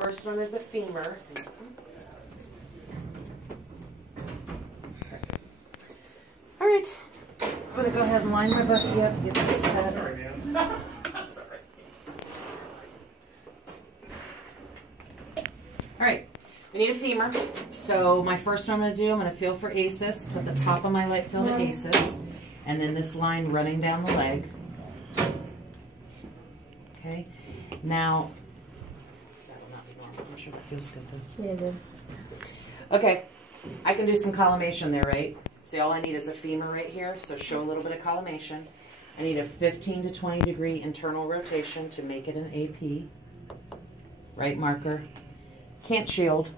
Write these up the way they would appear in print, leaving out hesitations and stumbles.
First one is a femur. All right. I'm going to go ahead and line my bucket up and get this set. All right. We need a femur. So my first one I'm going to do, I'm going to feel for ACES, put the top of my light field at ACES, and then this line running down the leg. Okay. Now, that will not be normal. I'm sure that feels good though. Yeah, it did. Okay. I can do some collimation there, right? See, all I need is a femur right here, so show a little bit of collimation. I need a 15 to 20 degree internal rotation to make it an AP. Right marker. Can't shield.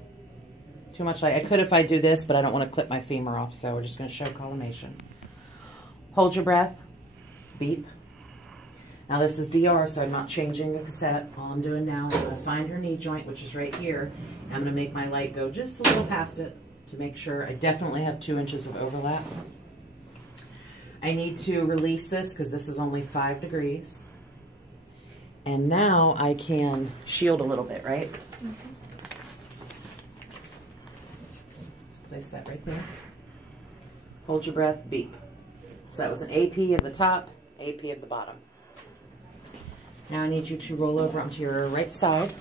Too much light. I could if I do this, but I don't want to clip my femur off, so we're just going to show collimation. Hold your breath. Beep. Now this is DR, so I'm not changing the cassette. All I'm doing now is I'm going to find her knee joint, which is right here. And I'm going to make my light go just a little past it to make sure I definitely have 2 inches of overlap. I need to release this because this is only 5 degrees. And now I can shield a little bit, right? Mm-hmm. Let's place that right there. Hold your breath, beep. So that was an AP of the top, AP of the bottom. Now I need you to roll over onto your right side.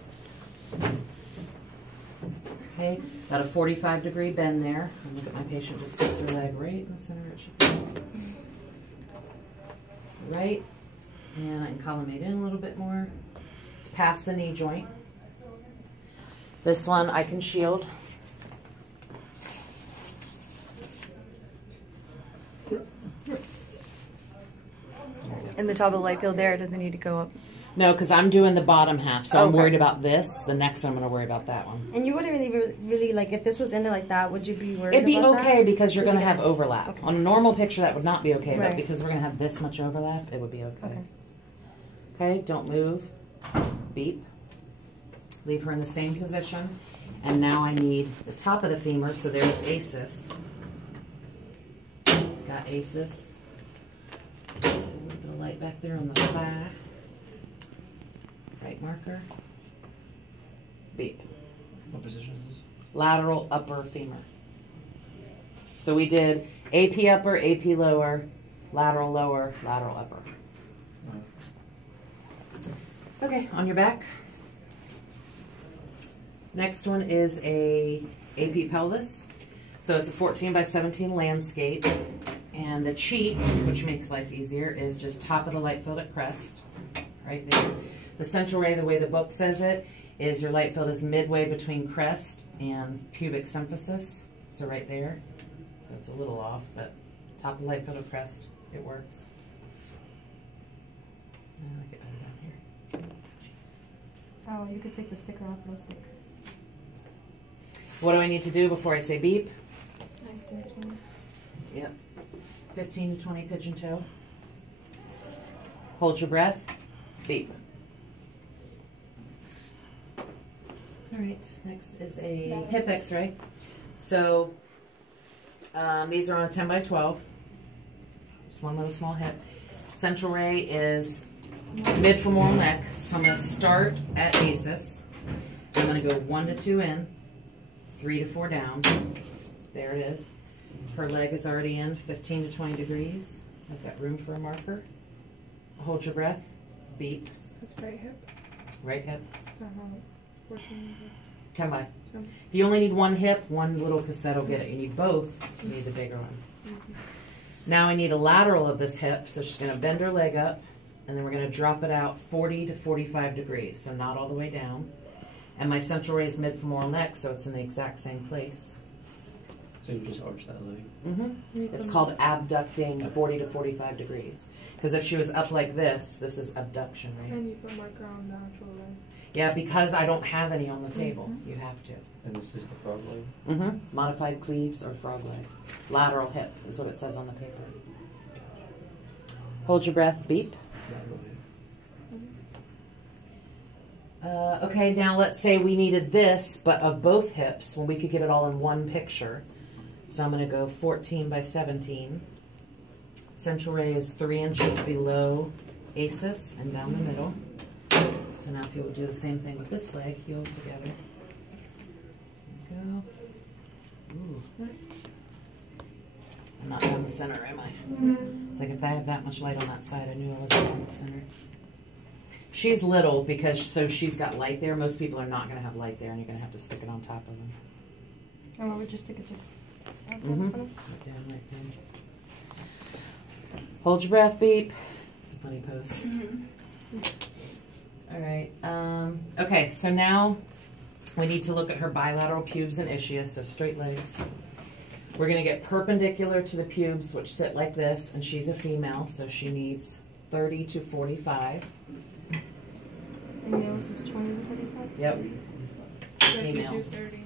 Okay, got a 45 degree bend there. And look at my patient, just sticks her leg right in the center. It should be right. And I can collimate in a little bit more. It's past the knee joint. This one I can shield. And the top of the light field there, it doesn't need to go up. No, because I'm doing the bottom half, so Okay. I'm worried about this. The next one, I'm going to worry about that one. And you wouldn't really like, if this was in it like that, would you be worried It'd be about okay that? because you're going to Okay. have overlap. Okay. On a normal picture, that would not be okay, Right. but because we're going to have this much overlap, it would be okay. Okay. Okay, don't move. Beep. Leave her in the same position. And now I need the top of the femur, so there's ACES. Got ACES. A little bit of light back there on the thigh. Right marker. Beep. What position is this? Lateral upper femur. So we did AP upper, AP lower, lateral lower, lateral upper. Okay, on your back. Next one is a AP pelvis. So it's a 14 by 17 landscape. And the cheat, which makes life easier, is just top of the light field at crest. Right there. The central ray, the way the book says it, is your light field is midway between crest and pubic symphysis. So right there. So it's a little off, but top of the light field of crest, it works. I like it better down here. Oh, you could take the sticker off, no stick. What do I need to do before I say beep? I see which one. Yep. 15 to 20 pigeon toe. Hold your breath. Beep. All right, next is a hip x-ray. So these are on a 10 by 12. Just one little small hip. Central ray is mid-femoral neck. So I'm going to start at ACES. I'm going to go 1 to 2 in, 3 to 4 down. There it is. Her leg is already in 15 to 20 degrees. I've got room for a marker. Hold your breath. Beep. That's right hip. Right hip. 14. 10 by. If you only need one hip, one little cassette will get it. You need both. You need the bigger one. Now I need a lateral of this hip. So she's going to bend her leg up. And then we're going to drop it out 40 to 45 degrees. So not all the way down. And my central ray is mid-femoral neck, so it's in the exact same place. So you just arch that leg? Mm-hmm. It's called abducting 40 to 45 degrees. Because if she was up like this is abduction, right? And you put marker on the actual leg. Yeah, because I don't have any on the table. You have to. And this is the frog leg? Mm-hmm. Modified cleaves or frog leg. Lateral hip is what it says on the paper. Hold your breath. Beep. Lateral hip. Okay, now let's say we needed this, but of both hips, when we could get it all in one picture. So I'm going to go 14 by 17. Central ray is 3 inches below ACES and down the middle. So now if you would do the same thing with this leg, heels together. There you go. Ooh. I'm not down the center, am I? It's like if I have that much light on that side, I knew I wasn't down the center. She's little because so she's got light there. Most people are not going to have light there, and you're going to have to stick it on top of them. Oh, we would just stick it just. Right down, right down. Hold your breath, beep. It's a funny pose. All right. Okay, so now we need to look at her bilateral pubes and ischius, so straight legs. We're going to get perpendicular to the pubes, which sit like this, and she's a female, so she needs 30 to 45. And males is 20 to 45? Yep. So if you do Females. 30.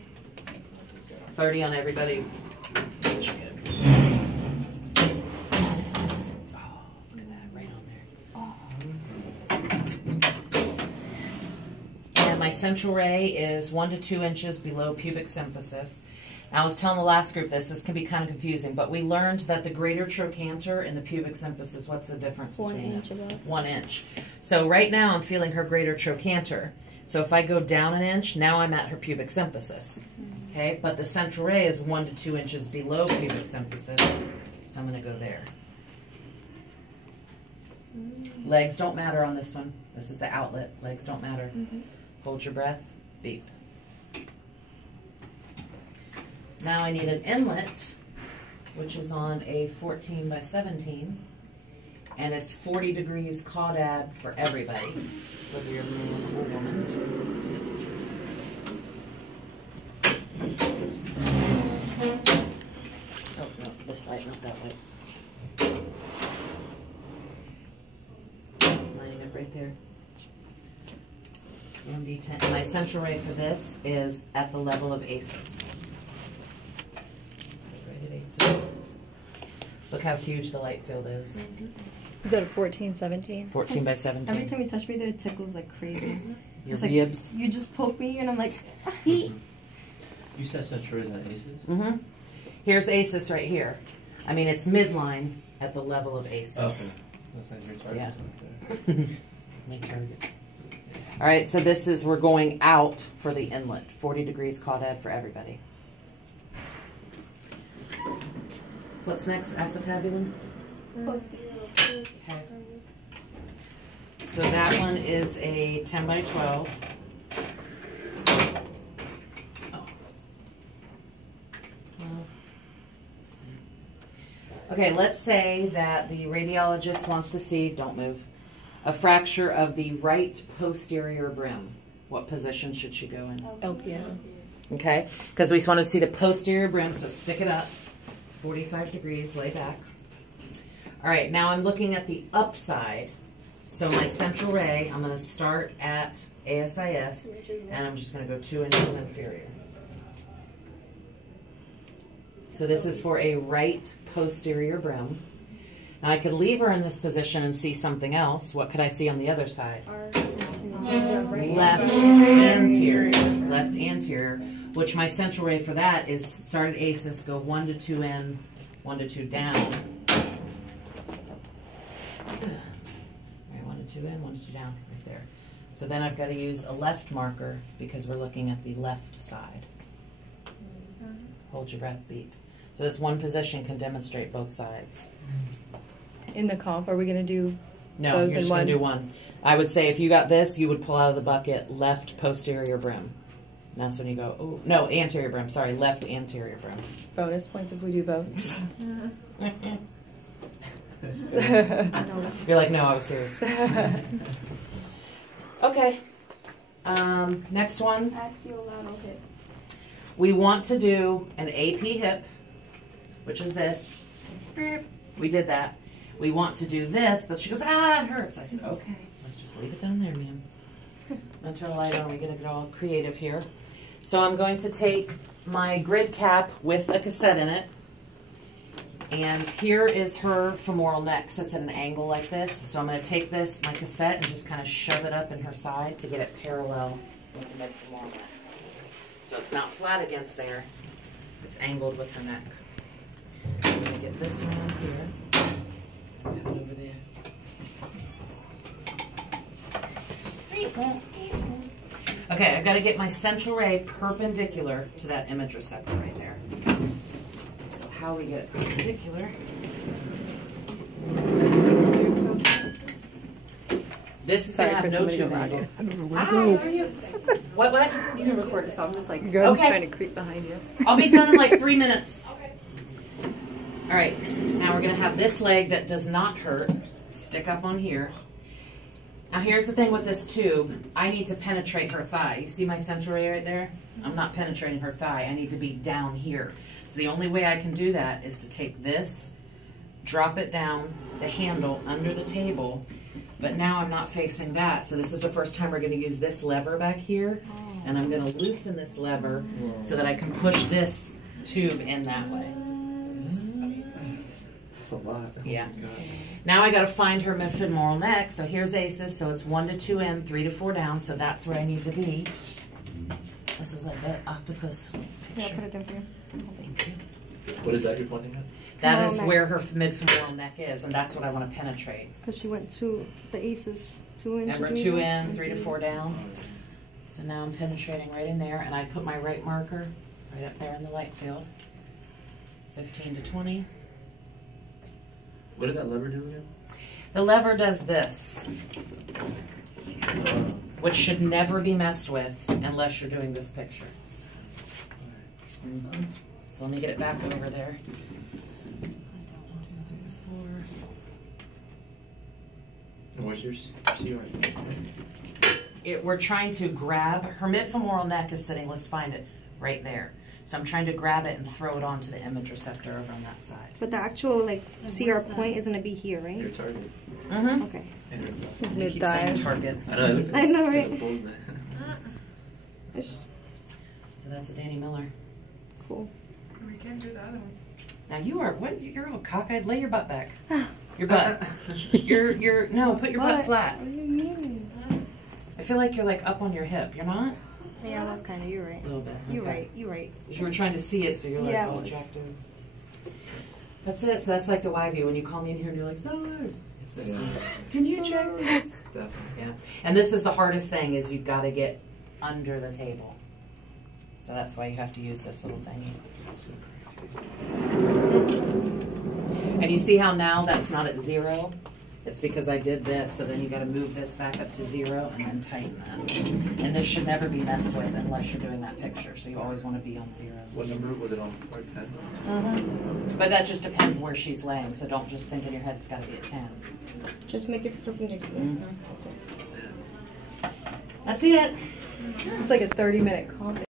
30 on everybody. Oh, look at that, right on there. And my central ray is 1 to 2 inches below pubic symphysis. I was telling the last group this can be kind of confusing, but we learned that the greater trochanter and the pubic symphysis, what's the difference between 1 inch above. 1 inch. So right now I'm feeling her greater trochanter. So if I go down 1 inch, now I'm at her pubic symphysis. Okay, but the central ray is 1 to 2 inches below pubic symphysis, so I'm going to go there. Legs don't matter on this one. This is the outlet. Legs don't matter. Hold your breath. Beep. Now I need an inlet, which is on a 14 by 17, and it's 40 degrees caudad for everybody, whether you're a man or a woman. Oh, no, this light, not that light. Lining up right there. Stand D10. My central ray for this is at the level of ACES. Look how huge the light field is. Is that a 14, 17? 14 by 17. Every time you touch me, it tickles like crazy. Your It's like, ribs. you just poke me, and I'm like, You said central is at ACES? Mm-hmm. Here's ACES right here. I mean, it's midline at the level of ACES. Okay. That's like your target. Yeah. My target. All right, so this is, we're going out for the inlet. 40 degrees caudad for everybody. What's next? Acetabulum? Okay. So that one is a 10 by 12. Oh. Okay, let's say that the radiologist wants to see, don't move, a fracture of the right posterior brim. What position should she go in? LPO. Okay, because we just want to see the posterior brim, so stick it up. 45 degrees, lay back. All right, now I'm looking at the upside. So my central ray, I'm going to start at ASIS, and I'm just going to go 2 inches inferior. So this is for a right posterior brim. Now I could leave her in this position and see something else. What could I see on the other side? Left anterior. Left anterior. Which my central ray for that is start at ASIS, go 1 to 2 in, 1 to 2 down. All right, 1 to 2 in, 1 to 2 down, right there. So then I've got to use a left marker because we're looking at the left side. Hold your breath, beep. So this one position can demonstrate both sides. In the comp, are we going to do No, both you're in just going to one? do one. I would say if you got this, you would pull out of the bucket left posterior brim. And that's when you go, oh, no, anterior brim, sorry, left anterior brim. Bonus points if we do both. You're like, no, I was serious. Okay. Next one. axiolateral hip. We want to do an AP hip, which is this. We did that. We want to do this, but she goes, ah, it hurts. I said, okay, let's just leave it down there, ma'am. Turn the light on. We're going to get all creative here. So I'm going to take my grid cap with a cassette in it. And here is her femoral neck. Sits at an angle like this. So I'm going to take this, my cassette, and just kind of shove it up in her side to get it parallel with the mid-femoral neck. So it's not flat against there. It's angled with her neck. I'm going to get this around here. Put it over there. Okay, I've got to get my central ray perpendicular to that image receptor right there. So how we get it perpendicular? This is going to have no tube angle. Hi, how are you? What? You can record it, so I'm just like Okay. trying to creep behind you. I'll be done in like 3 minutes. All right, now we're going to have this leg that does not hurt stick up on here. Now here's the thing with this tube. I need to penetrate her thigh. You see my central ray right there? I'm not penetrating her thigh. I need to be down here. So the only way I can do that is to take this, drop it down the handle under the table, but now I'm not facing that. So this is the first time we're going to use this lever back here, and I'm going to loosen this lever so that I can push this tube in that way. That's a lot. Yeah. Now I got to find her midfemoral neck. So here's ACES. So it's 1 to 2 in, 3 to 4 down. So that's where I need to be. This is like an octopus Yeah, picture. put it down for you. Thank you. What is that you're pointing at? That Femoral is neck. where her midfemoral neck is, and that's what I want to penetrate. Because she went to the ACES 2 inches. Remember, 2 in, 3 to 4 down. So now I'm penetrating right in there, and I put my right marker right up there in the light field. 15 to 20. What did that lever do again? The lever does this, which should never be messed with unless you're doing this picture. So let me get it back over there. And where's your CR? We're trying to grab, her midfemoral neck is sitting, let's find it, right there. So I'm trying to grab it and throw it onto the image receptor over on that side. But the actual like CR point is gonna be here, Your right? target. Mm-hmm. Okay. And your You keep saying target. I know. It looks I know, like right? a bull's neck. It's So that's a Danny Miller. cool. We can't do the other one. Now you are, what, you're all cockeyed. Lay your butt back. Your butt. No, put your butt flat. What do you mean? I feel like you're like up on your hip. You're not? Yeah, that's kind of, you're right. A little bit. You're okay. right, you're right. You were trying to see it, so you're like, Yeah, oh, it was. objective. That's it. So that's like the Y view. When you call me in here and you're like, so it's this one. Can you check this? Definitely. Yeah. And this is the hardest thing is you've got to get under the table. So that's why you have to use this little thingy. And you see how now that's not at 0? It's because I did this, so then you got to move this back up to 0 and then tighten that. And this should never be messed with unless you're doing that picture. So you always want to be on 0. What number was it on? Part 10? Mm-hmm. But that just depends where she's laying, so don't just think in your head it's got to be at 10. Just make it perpendicular. Mm-hmm. That's it. That's it. It's like a 30-minute conference.